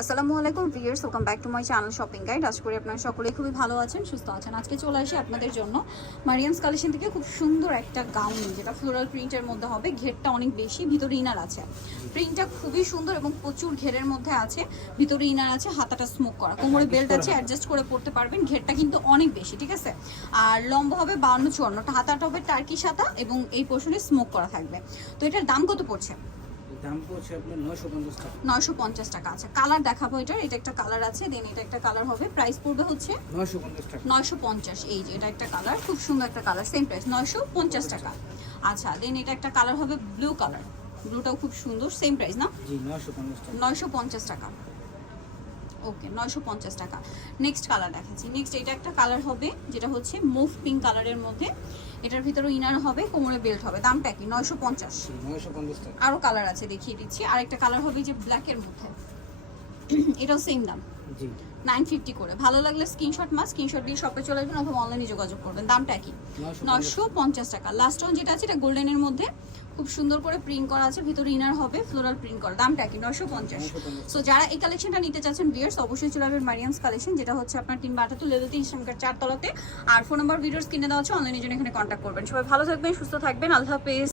আসসালামু আলাইকুম viewers, welcome back to my channel shopping guide. আশা করি আপনারা সকলেই খুবই ভালো আছেন, সুস্থ আছেন। আজকে চলে আসি আপনাদের জন্য মারিয়ামস কালেকশন থেকে খুব সুন্দর একটা গাউন, যেটা ফ্লোরাল প্রিন্টের মধ্যে হবে। ঘেরটা অনেক বেশি, ভিতরে ইনার আছে। প্রিন্টটা খুবই সুন্দর এবং প্রচুর ঘেরের মধ্যে আছে, ভিতরে ইনার আছে, হাতাটা স্মোক করা, কোমরে বেল্ট আছে, অ্যাডজাস্ট করে পড়তে পারবেন। ঘেরটা কিন্তু অনেক বেশি, ঠিক আছে। আর লম্বা হবে 52-54, হাতাটা হবে টার্কি হাতা এবং এই পোর্শনে স্মোক করা থাকবে। তো এটার দাম কত পড়ছে? দাম পড়ছে আপনার 950 টাকা। 950 টাকা। আচ্ছা, কালার দেখাবো। এটা একটা কালার আছে, দেন এটা একটা কালার হবে। প্রাইস পড়বে হচ্ছে 950 টাকা। 950। এই যে এটা একটা কালার, খুব সুন্দর একটা কালার, সেম প্রাইস 950 টাকা। আচ্ছা, দেন এটা একটা কালার হবে ব্লু কালার, ব্লুটাও খুব সুন্দর, সেম প্রাইস না? জি 950 টাকা। 950 টাকা। ওকে, 950 টাকা। নেক্সট কালার দেখাচ্ছি। নেক্সট এটা একটা কালার হবে, যেটা হচ্ছে মুভ পিঙ্ক কালারের মধ্যে। এটার ভিতরে ইনার হবে, কোমরে বেল্ট হবে। দামটা কি? 950। জি 950 টাকা। আরো কালার আছে, দেখিয়ে দিচ্ছি। আরেকটা কালার হবে যে ব্ল্যাকের মধ্যে, এটাও সেম দাম, জি 950 করে। ভালো লাগলে স্ক্রিনশট দিয়ে শপে চলে আসবেন অথবা অনলাইনে যোগাযোগ করবেন। দামটা কি? 950 টাকা। লাস্ট ওয়ান যেটা আছে, এটা গোল্ডেনের মধ্যে খুব সুন্দর করে প্রিন্ট করা আছে, ভিতরে ইনার হবে, ফ্লোরাল প্রিন্ট করা। দামটা কি? 950। সো যারা এই কালেকশনটা নিতে চাচ্ছেন ভিউয়ার্স, অবশ্যই চলে আসবেন মারিয়ামস কালেকশন, যেটা হচ্ছে আপনার 3/78 লেভেল 3 ইসলামকার 4 তলাতে। আর ফোন নাম্বার ভিডিওস কিনে দেওয়া হচ্ছে, অনলাইনের জন্য এখানে কন্ট্যাক্ট করবেন। সবাই ভালো থাকবেন, সুস্থ থাকবেন, আল্লাহ হাফেজ।